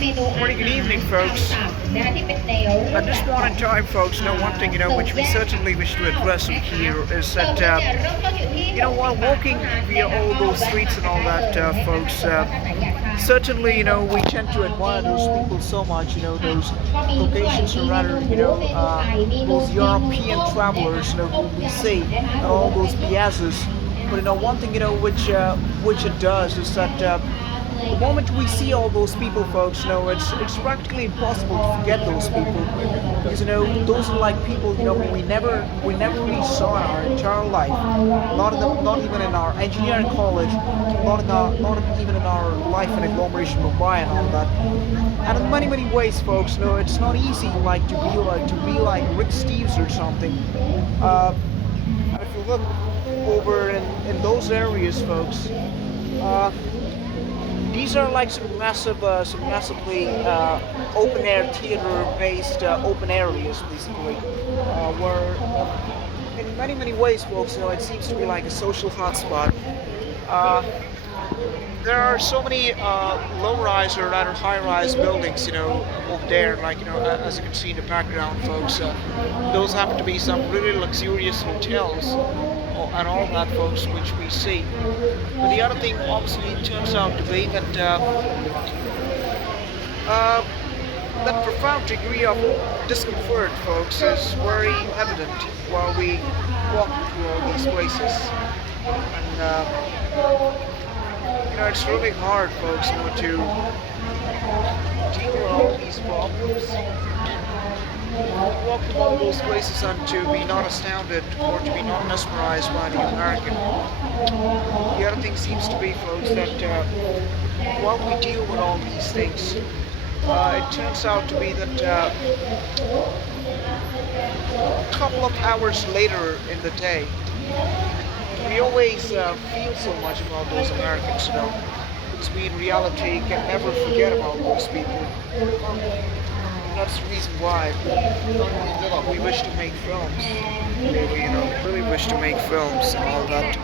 Morning, good evening, folks. At this point in time, folks, one thing, which we certainly wish to address here is that, while walking via all those streets and all that, folks, certainly, we tend to admire those people so much, those Caucasians or rather, those European travelers, who we see at all those piazzas. But, one thing, which it does is that, the moment we see all those people, folks, it's practically impossible to forget those people because those are like people who we never really saw in our entire life. Not in the, not even in our engineering college, not even in our life in agglomeration Mumbai and all that. And in many ways, folks, it's not easy like to be like Rick Steves or something. Uh, and if you look over in those areas, folks. These are like some massively open air theater-based open areas, basically, where in many ways, folks, it seems to be like a social hotspot. Uh, there are so many low-rise or rather high-rise buildings, over there, like as you can see in the background, folks. Those happen to be some really luxurious hotels and all that, folks, which we see. But the other thing, obviously, it turns out to be that uh, that profound degree of discomfort, folks, is very evident while we walk through all these places. And it's really hard, folks, to deal with all these problems. Walk through all those places and to be not astounded or to be not mesmerized by the American. The other thing seems to be, folks, that while we deal with all these things, it turns out to be that a couple of hours later in the day, we always feel so much about those Americans, because we in reality can never forget about those people. That's the reason why we wish to make films. Really, really wish to make films and all that.